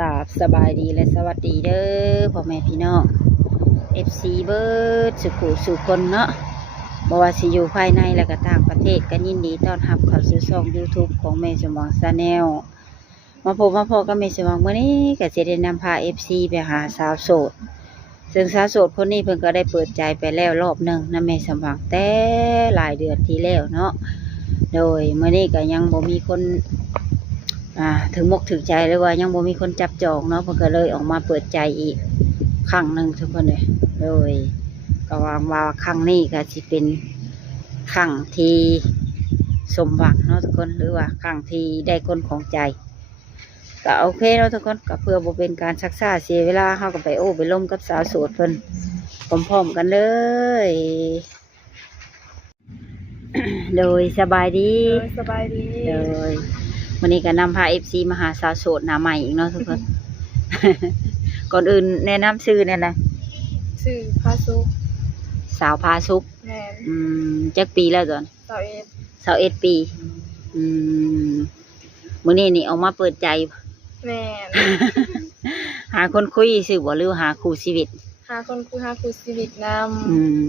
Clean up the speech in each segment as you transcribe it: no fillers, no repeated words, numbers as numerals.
กราบสบายดีและสวัสดีเด้อพ่อแม่พี่น้อง FC เบิร์ดสุขุสุคนเนาะบ่ว่าสิอยู่ภายในและก็ต่างประเทศก็ยินดีต้อนรับเข้าสู่ช่อง YouTube ของแม่สมหวังชาแนลมาพบมาพอกับแม่สมหวังมื้อนี้ก็สิได้นำพา FC ไปหาสาวโสดซึ่งสาวโสดคนนี้เพิ่นก็ได้เปิดใจไปแล้วรอบหนึ่งนะแม่สมหวังแต่หลายเดือนที่แล้วเนาะโดยมื้อนี้ก็ยังบ่มีคนถึงมกถึงใจเลยว่ายังบ่มีคนจับจองเนาะเพิ่นก็เลยออกมาเปิดใจอีกครั้งหนึ่งทุกคนเลยโดยก็หวังว่าครั้งนี้ก็สิเป็นครั้งที่สมหวังเนาะทุกคนหรือว่าครั้งที่ได้คนของใจก็โอเคเนาะทุกคนก็เพื่อบ่เป็นการชักช้าเสียเวลาเฮาก็ไปโอ้ไปล้มกับสาวโสดเพิ่นพร้อมๆกันเลย โดยสบายดีสบายดีโดยวันนี้ก็นำพา FC มาหาสาวโสดหน้าใหม่อีกเนาะทุกคน ก่อนอื่นแนะนำชื่อเนี่ยนะชื่อพาซุกสาวพาซุกแม่จักปีแล้วตอน21 ปีมื้อนี้นี่ออกมาเปิดใจแม่ หาคนคุยสิบ่หรือหาคู่ชีวิตหาคนคุยหาคู่ชีวิตน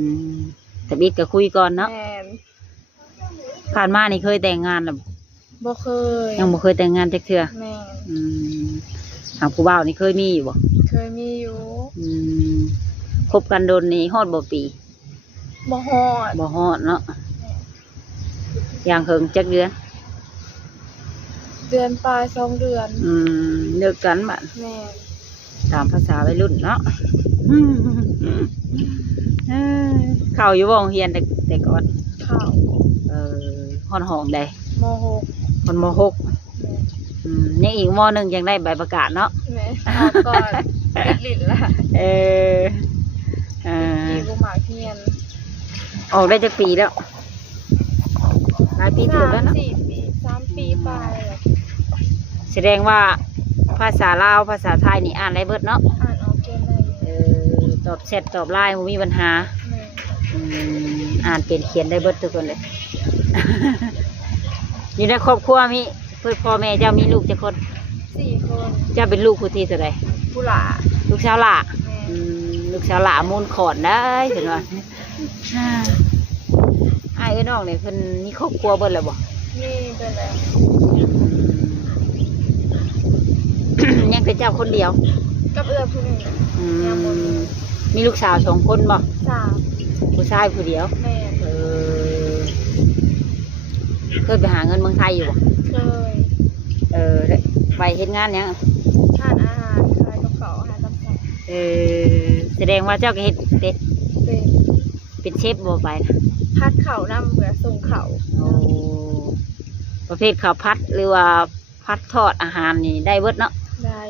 ำแต่บิดก็คุยก่อนเนาะแม่ผ่านมานี่เคยแต่งงานแล้วบ่เคยยังบ่เคยแต่งงานจักเทื่อแม่หาผู้บ่าวนี่เคยมีอยู่บ่เคยมีอยู่คบกันโดนนี่ฮอดบ่ปีบ่ฮอดเนาะอย่างเฮิงจักเดือนปลาย2เดือนเลิกกันบัดแม่ตามภาษาวัยรุ่นเนาะเข้าอยู่บ่โรงเรียนแต่ก่อนเข้าฮอดห้องใดม.6คนม.6ยังอีกม.1ยังได้ใบประกาศเนาะแม่เอาก่อนลิ้นละปีบ่มาเฮียนออกได้จักปีแล้วหลายปีเติบแล้วเนาะ3 ปีไปแสดงว่าภาษาลาวภาษาไทยนี่อ่านได้เบิดเนาะอ่านออกเก่งได้ตอบแชทตอบไลน์บ่มีปัญหาอ่านเป็นเขียนได้เบิดทุกคนเลย อยู่ในครอบครัวมีเพื่อนพ่อแม่เจ้ามีลูกจักคน4 คนเจ้าเป็นลูกผู้ที่เท่าไหร่ผู้หลาลูกสาวหล่าลูกสาวหล่ามูลขอนได้เห็นว่าไอ้น้องเนี่ยเพิ่นมีครอบครัวเบิดแล้วบ่มีเบิดแล้วยังเป็นเจ้าคนเดียวกับผู้หนึ่งมีลูกสาว2 คนบ่3ผู้ชายผู้เดียวแม่เคยไปหาเงินเมืองไทยอยู่บ่เคยไปเฮ็ดงานยังทานอาหารขายกับเขาอาหารตามสั่งแสดงว่าเจ้าก็เฮ็ดเป็นเชฟบ่ไปนะพัดเขานำเบื่อส่งเขาประเภทข้าวผัดหรือว่าผัดทอดอาหารนี่ได้เบิดเนาะได้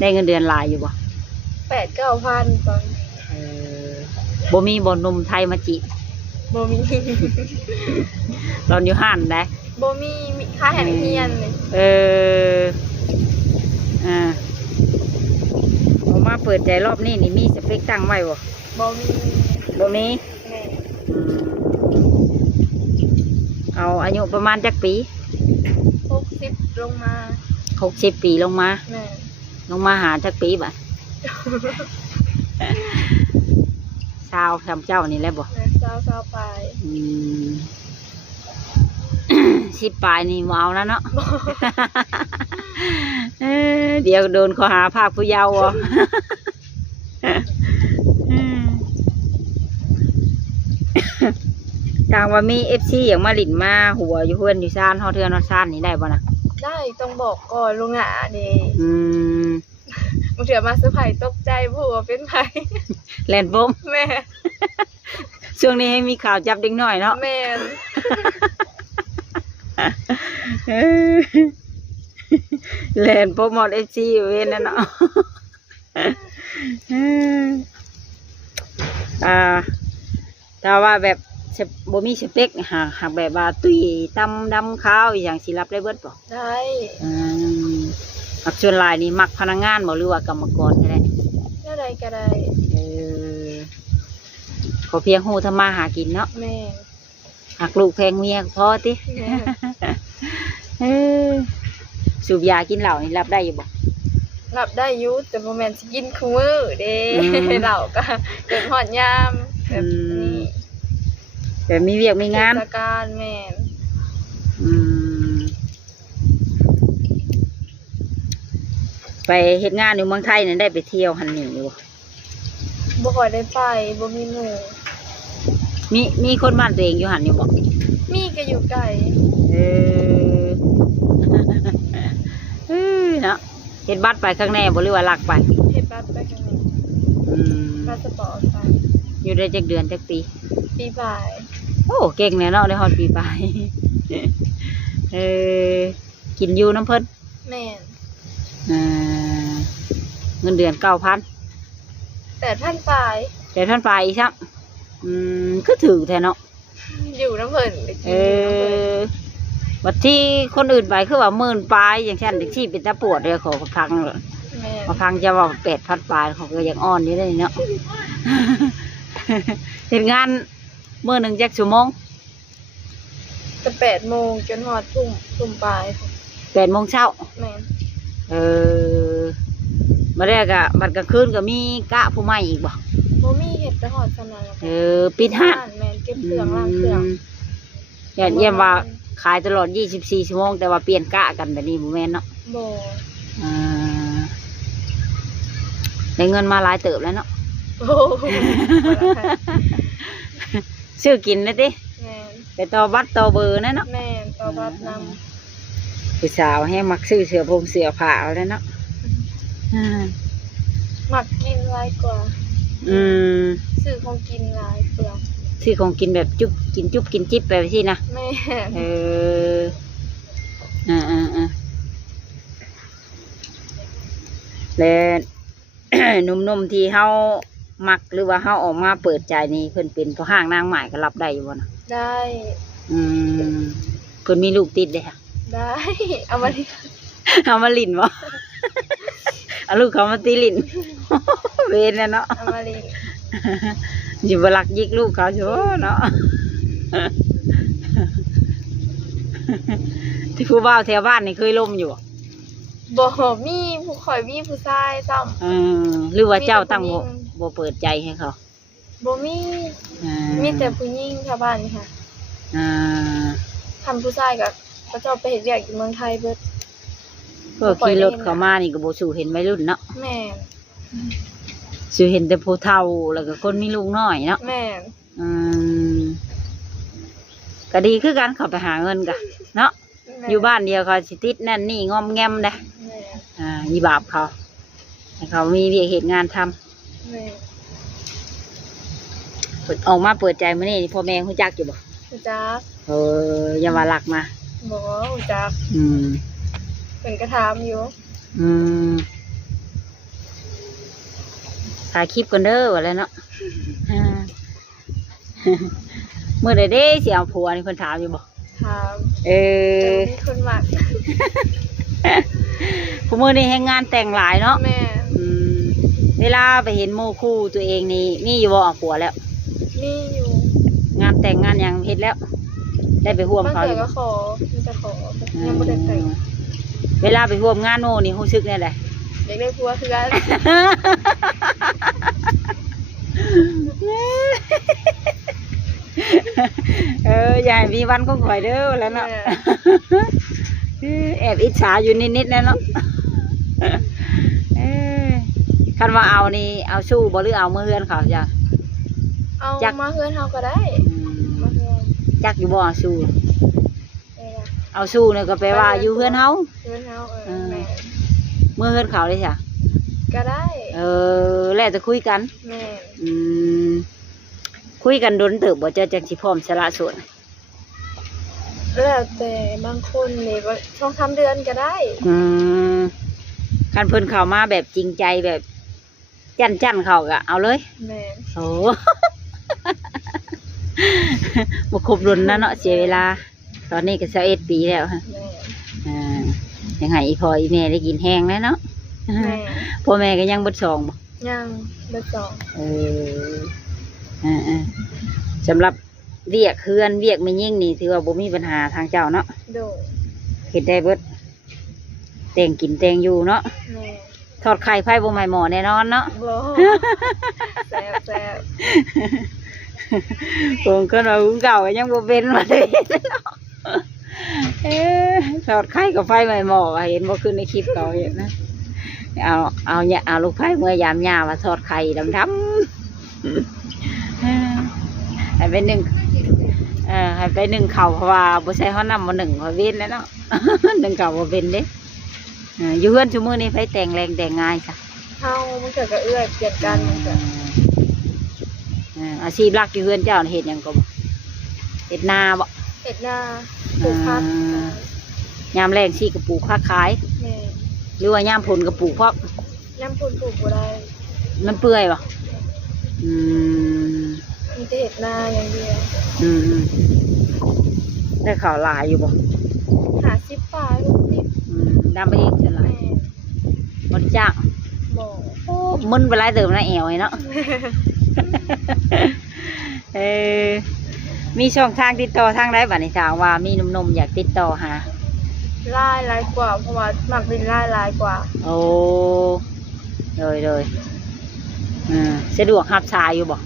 ได้เงินเดือนหลายอยู่บ่ 8-9,000ตอนบ่มีบ่หนุ่มไทยมาจีบบ่มี ตอนอยู่ห้านได้บ่มีค่าแห่งเฮียนเลยออกมาเปิดใจรอบนี้นี่มีสเปคตั้งไว้บ่มีเอาอายุประมาณจักปี60ลงมา60 ปีลงมาลงมาหาจักปีบ่ชาวทำเจ้านี่แหละบ่ชาวปลาย10 ปลายนี่เอาแล้วเนาะ เดี๋ยวโดนข้อหาภาคผู้เยาว์ทางว่ามี FC อย่างมาหลินมาหัวอยู่เพื่อนอยู่ซ่านฮอเทือนฮอซ่านนี่ได้บ่นะได้ต้องบอกก่อนลุงอ่ะนี่บางเถื่อมาเซอร์ไพรส์ตกใจผัวเป็นไผแล่นปุ๊บแม่ช่วงนี้ให้มีข่าวจับเด็กน้อยเนาะแม่แล่นปุ๊บหมด FC เว้นนั่นเนาะแต่ว่าแบบบ่มีสเปคหากแบบว่าตุ้ยตำดำขาวอย่างสิรับได้เบิดบ่ได้มักส่วนหลายนี่มักพนักงานบ่หรือว่ากรรมกรก็ได้ก็ได้ขอเพียงฮู้ทำมาหากินเนาะแม่หักลูกแพงเมียพอติ สูบยากินเหล้านี่รับได้อยู่บ่ รับได้อยู่แต่บ่แม่นสิกินคุมื้อเด้ เหล้าก็เกิดฮอดยามแบบนี้ แต่มีเวียกมีงาน เทศกาลแม่น อืมไปเฮ็ดงานอยู่เมืองไทยนั่นได้ไปเที่ยวหันนี่อยู่บ่ บ่ค่อยได้ไปบ่มีหมู่ มีคนบ้านตัวเองอยู่หันอยู่บ่ มีก็อยู่ไกล เออ เออเนาะเฮ็ดบัตรไปข้างในบ่หรือว่าลักไป เฮ็ดบัตรไปข้างนี้ อืม พาสปอร์ตไป อยู่ได้จักเดือนจักปี ปีปลาย โอ้เก่งแน่เนาะได้ฮอดปีปลาย เออกินอยู่น้ำเพิ่น แม่น เออเงินเดือน 9,000 8,000ปลาย แต่ท่านไปอีกครับก็ถือแท้เนาะ อยู่น้ำเพิ่นได้กิ เอน อยู่น้ำเพิ่น อบัดที่คนอื่นไปคือว่า10,000ปลายอย่างเช่นที่เป็นตาปวดเลยขอพัง แม่น มาพังจะว่า8,000ปลายเขาก็ยังอ่อนนี่เลยเนาะ เห็นงานมื้อหนึงจักชั่วโมง แต่8 โมงจนฮอดทุ่มปลาย 8 โมงเช้า แม่น เออมาแรกอะบัดกลางคืนก็มีกะผู้ใหม่อีกบ่ บ่มีเฮ็ดแต่ฮอดซำนั้น เออปิดห้าน แม่นเก็บเครื่องล้างเครื่อง เยี่ยมว่าขายตลอด24 ชั่วโมงแต่ว่าเปลี่ยนกะกันแบบนี้บ่แม่นเนาะ บ่ อ่าได้เงินมาหลายเติบแล้วเนาะ โอ้โห ซื้อกินเลยติ แม่น ไปต่อบัตรต่อเบอร์นะเนาะ แม่นต่อบัตรนำ ผู้สาวให้มักซื้อเสื้อผงเสื้อผ้าเอาแล้วเนาะอ่า มักกินหลายกว่า อืม ซื้อของกินหลายเปลือก ซื้อของกินแบบจุ๊บกินจิ๊บไปสินะ แม่น เอออ่าแล้ว หนุ่มๆที่เฮามักหรือว่าเฮาออกมาเปิดใจนี่เพิ่นเป็นพ่อห้างนางหมายก็รับได้อยู่บ่นะ ได้ อืมเพิ่นมีลูกติดเด้ค่ะ ได้ เอามาดิ เอามาลิ้นบ่ เอาลูกเขามาตีลิ้น เวนแล้วเนาะ เอามาดิ อยู่บลักยิกลูกเขาใช่ไหมเนาะ ที่ผู้บ่าวแถวบ้านนี่เคยล่มอยู่บ่ บ่มีผู้ข่อยมีผู้ชายซ้ำ หรือว่าเจ้าตั้งบ่เปิดใจให้เขา บ่มี อ่า มีแต่ผู้หญิงชาวบ้านนี่ค่ะ อ่า ทำผู้ชายกับเขาเจ้าไปเฮ็ดเวียกอยู่เมืองไทยเบิด พวกขี่รถเข้ามานี่ก็บ่สู่เห็นวัยรุ่นเนาะ แม่น สู่เห็นแต่ผู้เฒ่าแล้วก็คนมีลูกน้อยเนาะ แม่น อืมก็ดีคือกันเขาไปหาเงินกะเนาะ แม่น อยู่บ้านเดียวเขาสิติดนั่นนี่งอมแงมเด้ แม่น อีบาปเขาให้เขามีเวียกเหตุงานทำ แม่น ออกมาเปิดใจมื้อนี้พ่อแม่ฮู้จักอยู่บ่ รู้จัก อย่าว่ารักมา บ่รู้จัก อืม เพิ่นก็ถามอยู่ อืมถ่ายคลิปกันเด้อว่าแล้วเนาะอ่า เมื่อใดเด้สิเอาผัวนี่เพิ่นถามอยู่บ่ ถาม เอ แต่ อ มีคนมัก ผู้มื้อนี้ให้งานแต่งหลายเนาะ แม่ อืมเวลาไปเห็นหมู่คู่ตัวเองนี่มีอยู่บ่เอาผัวแล้ว มีอยู่ งานแต่งงานหยังเฮ็ดแล้ว ได้ไปร่วม บาง เขาอ เทื่ ยู่ อก็ขอมีแต่ขอยังบ่ได้แต่ง เวลาไปร่วมงานโน่นี่รู้สึกแน่ใด อยากได้ผัวคือกัน อย่าให้มีวันก็ข่อยเด้อแล้วเนาะ แอบอิจฉาอยู่นิดๆนะเนาะ คันว่าเอานี่เอาสู้บ่หรือเอามือเฮือนเขาจ้ะ เอา จัก มาเฮือนเฮาก็ได้มาเฮือน จักอยู่บ่เอาสู้ ได้ล่ะ เอาสู้เนี่ยก็แปลว่าอยู่เฮือนเฮา เฮือนเฮาแม่ มือเฮือนเขาเลยจ้ะ ก็ได้ แล้วจะคุยกัน แม่ อืมคุยกันโดนเติบบ่เจะจักสิพร้อมสละโสด แล้วแต่บางคนนี่ว่า2-3 เดือนก็ได้ คันเพิ่นเข้ามาแบบจริงใจแบบจั่นเขาก็เอาเลย แม่ โอ้ บ่ครบรุ่นนะเนาะเสียเวลา ตอนนี้ก็21 ปีแล้วฮะ แม่ ยังให้อีพ่ออีแม่ได้กินแห้งแล้วเนาะ แม่ พ่อแม่ก็ยังเบิดสองบ่ ยังเบิดสอง สำหรับเวียกเฮือนเวียกไม่ยิ่งนี่ถือว่าบ่มีปัญหาทางเจ้าเนาะ โดย เฮ็ดได้เบิด แต่งกินแต่งอยู่เนาะ แม่ ทอดไข่ไผ่บ่ใหม่หมอแน่นอนเนาะ บ่แซ่บแซ่บ ผมก็ว่าหุงเก่าก็ยังบ่เป็นมาเลยเนาะทอดไข่กับไฟใหม่หมอเห็นบ่ขึ้นในคลิปต่อเห็นนะเอาเนี่ยเอาลูกไผ่เมื่อยามหญ้ามาทอดไข่ดำๆให้ไปนึ่งให้ไปนึ่งข้าวเพราะว่าบ่ใส่ฮ้อนน้ำบ่นึ่งบ่เว้นแล้วเนาะ นึ่งข้าวบ่เป็นเด้อยู่เฮือนซุมื้อนี้ไผแต่งแรงแต่งง่ายจ้ะ เฮามันเกิดกับเอื้อยเปลี่ยนกันมันก็ อาชีพหลักอยู่เฮือนเจ้าเฮ็ดหยังก็บ่เฮ็ดนาบ่ เฮ็ดนาปลูกผัก ยามแรงสิก็ปลูกผักขาย แม่ หรือว่ายามผลก็ปลูกเพราะ น้ำพุ่นปลูกบ่ได้ มันเปื่อยบ่อืม มีแต่เฮ็ดนาอย่างเดียว อืมได้ข่าวหลายอยู่บ่ 50ปลาย60ดำไปอีกจังไร แม่ บ่ได้จ้าง บ่ โอ้มึนไปหลายเติมนะแอวไอ้เนาะ มีช่องทางติดต่อทางใดบัดนี้ถามว่ามีหนุ่มๆอยากติดต่อหา หลายกว่าเพราะว่ามักเป็นหลายกว่า โอ้เลยสะดวกรับสายอยู่บ่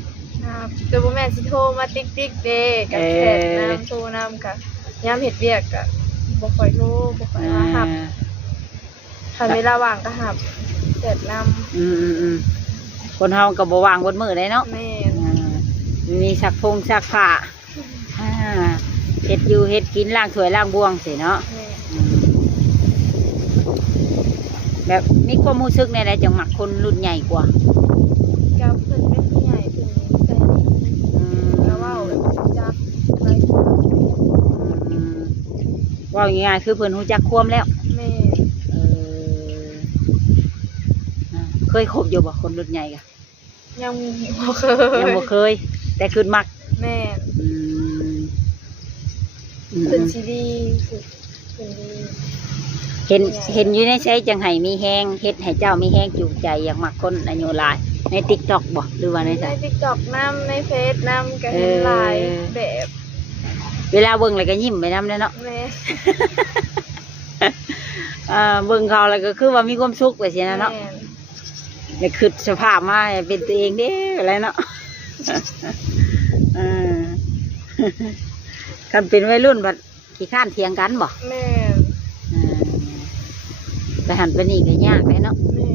ครับแต่บ่แม่นสิโทรมาติ๊กๆเด้ก็แค่น้ำโทรนำก็ยามเฮ็ดเวียกก็บ่ค่อยโทรบ่ค่อยมารับถ้าเวลาว่างก็รับเสร็จนำคนเฮาก็บ่ว่างเบิดมื้อได้เนาะ แม่น มีซักผ้าเฮ็ดอยู่เฮ็ดกินล้างถ้วยล้างบวงสิเนาะ แม่ แบบมีความรู้สึกในใดจังมักคนรุ่นใหญ่กว่า กับเพิ่นเป็นผู้ใหญ่เพิ่นใจดีแล้วเว้าแบบจักหลายกว่า ว่าง่ายๆคือเพิ่นรู้จักความแล้ว แม่ เคยคบอยู่บ่คนรุ่นใหญ่กะ ยังบ่เคย ยังบ่เคย แต่คือมัก แม่เพิ่นสิดีเพิ่นดี เห็นอยู่ในใจจังไห้มีแฮงเฮ็ดให้เจ้ามีแฮงจูงใจอยากมักคนอายุหลายใน TikTok บ่หรือว่าใน ใน ไส TikTok นำในเฟซนำก็เห็นหลายแบบ เวลาเบิ่งแล้วก็ยิ้มไปนำเนาะ แม่ เบิ่งเขาแล้วก็คือว่ามีความสุขไปสินะเนาะ แม่ นี่คือสภาพมาให้เป็นตัวเองเด้อะไรเนาะ คันเป็นวัยรุ่นบัดขี้ข้านเถียงกันบ่ แม่ แต่หันไปนี่ก็ยากเลยเนาะ แม่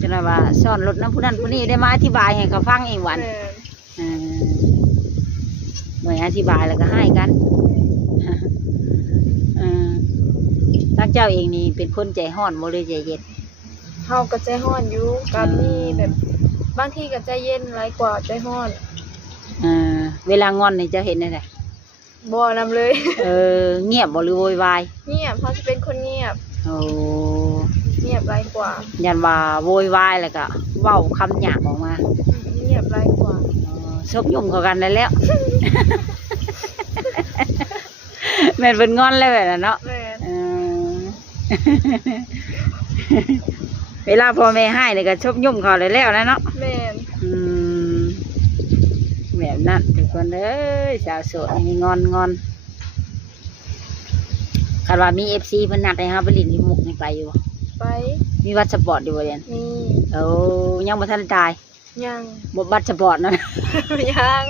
จังได๋ว่าสอนรถน้ำผู้นั้นผู้นี้ได้มาอธิบายให้เขาฟังเองวัน แม่ เมื่ออธิบายแล้วก็ให้กันทั้งเจ้าเองนี่เป็นคนใจห้อนบ่เลยใจเย็น เฮาก็ใจร้อนอยู่ก็มีแบบบางทีก็ใจเย็นหลายกว่าใจร้อน เวลางอนนี่เจ้าเห็นได้ได บ่นำเลย เงียบบ่หรือโวยวาย เงียบเฮาสิเป็นคนเงียบ โอ้ เงียบหลายกว่า ยันว่าโวยวายแล้วก็เว้าคำหยาบออกมา เงียบหลายกว่า ซบยุ่งเข้ากันได้แล้ว แม่นเป็นงอนเลยแบบนั้นเนาะ แม่ เวลาพ่อแม่ให้เนี่ยก็ชบยุ่งเขาเลยแล้วนะเนาะ แม่ แบบนั้นทุกคนเอ้ยสาวโสดนี่งอนคาดว่ามีFC เพิ่นนัดให้เฮาไปเลินอยู่มุกนี่ไปอยู่บ่ ไป มีบัตรสปอร์ตอยู่บ่เรียน มี โอ้ยังบ่ทันได้ตาย ยัง บ่บัตรสปอร์ตนั่น ยัง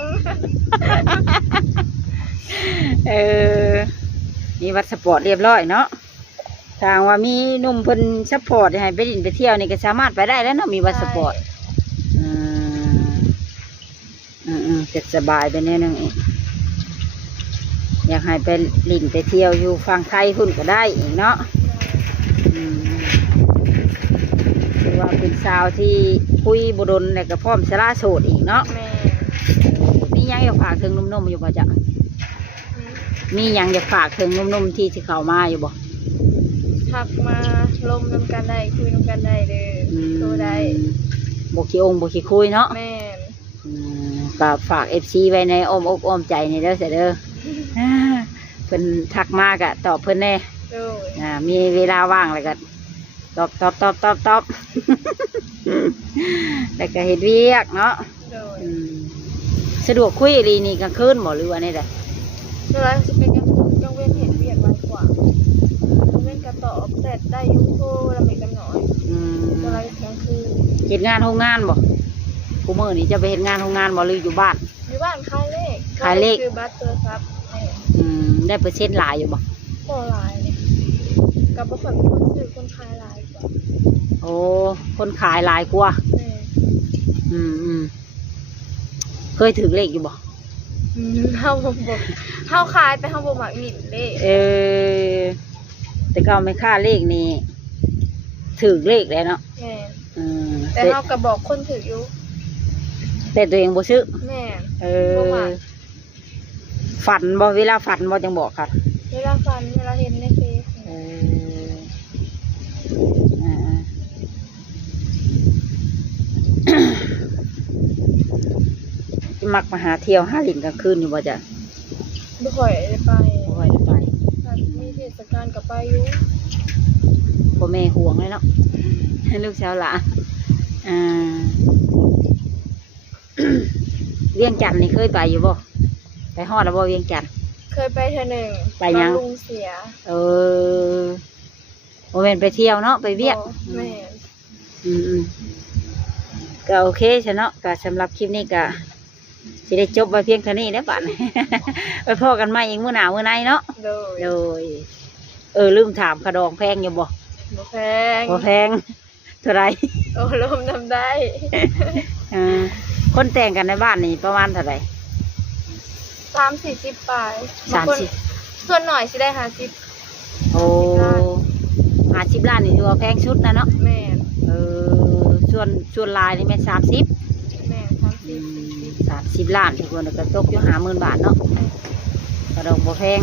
มีบัตรสปอร์ตเรียบร้อยเนาะทางว่ามีหนุ่มเพิ่นซัพพอร์ตให้ไปดินไปเที่ยวนี่ก็สามารถไปได้แล้วเนาะมีบัตรสปอร์ตจะสบายไปแน่นึงอีกอยากให้ไปดินไปเที่ยวอยู่ฝั่งไทยพุ่นก็ได้อีกเนาะคือว่าเป็นสาวที่คุยบดลแล้วก็พร้อมสละโสดอีกเนาะ แม่ มียังอยากฝากถึงหนุ่มๆอยู่บ่จ๊ะมียังอยากฝากถึงหนุ่มๆที่สิเข้ามาอยู่บ่ ทักมาลมนำกันได้คุยนำกันได้เด้อโทรได้ บ่ขี้องค์บ่ขี้คุยเนาะ แม่น ก็ฝาก FC ไว้ในอ้อมอกอ้อมใจนี่เด้อเสียเด้อเพิ่นทักมากะตอบเพิ่นแน่ โดย มีเวลาว่างแล้วก็ตอบ แล้วก็เฮ็ดเวียกเนาะ โดย สะดวกคุยอีหลีนี่กลางคืนบ่หรือว่านี่แหละ โดยสิเป็นกังเว้นเห็นเวียกหลายกว่ากังเว้นกับต ตอบแต่ได้อยูโทรเราไม่กันหน่อย อืม เวลาเที่ยงคืน เฮ็ดงานโรงงานบ่กูมื้อนี้จะไปเฮ็ดงานโรงงานบ่หรืออยู่บ้าน อยู่บ้านขายเลข ขายเลข คือบัตรโทรศัพท์แม่ ได้เปอร์เซ็นต์หลายอยู่บ่ บ่หลายเลยกับบ่ค่อยมีคนซื้อคนขายหลายกว่า โอ้คนขายหลายกว่า แม่ อืมเคยถือเลขอยู่บ่ เฮาบ่เฮาขายแต่เฮาบ่มักหมิ่นเลข แต่ก็ไม่ค่าเลขนี่ถือเลขแล้วเนาะ แม่ อืม แต่เฮาก็บอกคนถืออยู่ แต่ตัวเองบ่ซื้อ แม่ บ่มาฝันบ่เวลาฝันบ่จังบอกค่ะ เวลาฟันเวลาเห็นในเฟซ อ่า มักมาหาเที่ยวหาหลินกลางคืนอยู่บ่จ้ะ บ่ค่อยได้ไป บ่ค่อยได้ไป ถ้ามีเทศกาลก็ไปอยู่ พ่อแม่ห่วงเลยเนาะ ลูกสาวหลานอ่า เวียงจันทน์นี่เคยไปอยู่บ่ไปฮอดแล้วบ่เวียงจันทน์ เคยไปเทื่อหนึง ไปยัง ตอนลุงเสีย บ่แม่นไปเที่ยวเนาะไปเวียก แม่ ก็โอเคใช่เนาะก็สำหรับคลิปนี้ก็สิได้จบไว้เพียงเท่านี้แล้วบัด ไปพอกันใหม่อีกมื้อหน้ามื้อในเนาะ โดย โดยลืมถามขะดองแพงอยู่บ่ บ่แพง บ่แพง เท่าไหร โอ้ลมนำได้ คนแต่งกันในบ้านนี่ประมาณเท่าไหร่ 30-40ปลายบางคน 30 ส่วนหน่อยสิได้50 โอ้50 ล้านนี่ถือว่าแพงชุดนะเนาะ แม่น ส่วนลายนี่แม่น30 แม่น30 ล้านทุกคนก็ตกอยู่50,000 บาทเนาะกระดองบ่แพง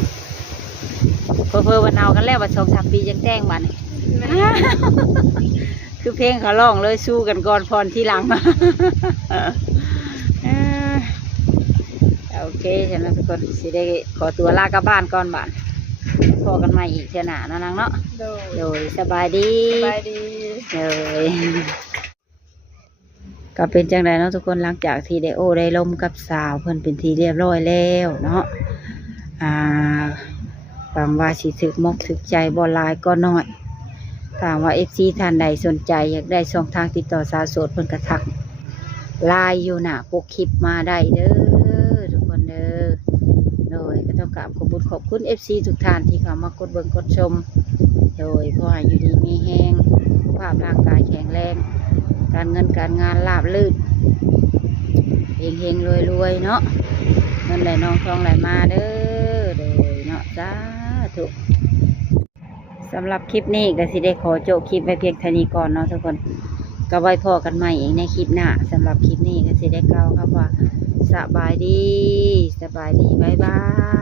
เพิ่วันเอากันแล้วว่า2-3 ปียังแต่งบัดนี้ แม่ คือเพลงเขาร้องเลยสู้กันก่อนพรที่หลัง โอเคฉันนะทุกคนสิได้ขอตัวลากลับบ้านก่อนบ้านพอกันใหม่อีกเท่าหน้าเนาะนางเนาะ โดย โดยสบายดี สบายดี เลยก็เป็นจังไดเนาะทุกคนหลังจากที่ได้โอ้ได้ลมกับสาวเพิ่นเป็นทีเรียบร้อยแล้วเนาะหวังว่าสิถึกมกถึกใจบ่หลายก็น้อยถามว่า FC ท่านใดสนใจอยากได้ช่องทางติดต่อสาวโสดเพิ่นกระทักไลน์อยู่หน้าปกคลิปมาได้เด้อทุกคนเด้อโดยก็ต้องกราบขอบคุณ FC ทุกท่านที่เข้ามากดเบิ่งกดชมโดยขอให้อยู่ดีมีแห้งภาพร่างกายแข็งแรงการเงินการงานราบรื่นเฮงๆรวยๆเนาะเงินไหลนองทองไหลมาเด้อโดยเนาะสาธุสำหรับคลิปนี้ก็สิได้ขอโจคลิปไว้เพียงเท่านี้ก่อนเนาะทุกคนก็ไว้พอกันใหม่อีกในคลิปหน้าสำหรับคลิปนี้ก็สิได้กล่าวครับว่าสบายดีบ๊ายบาย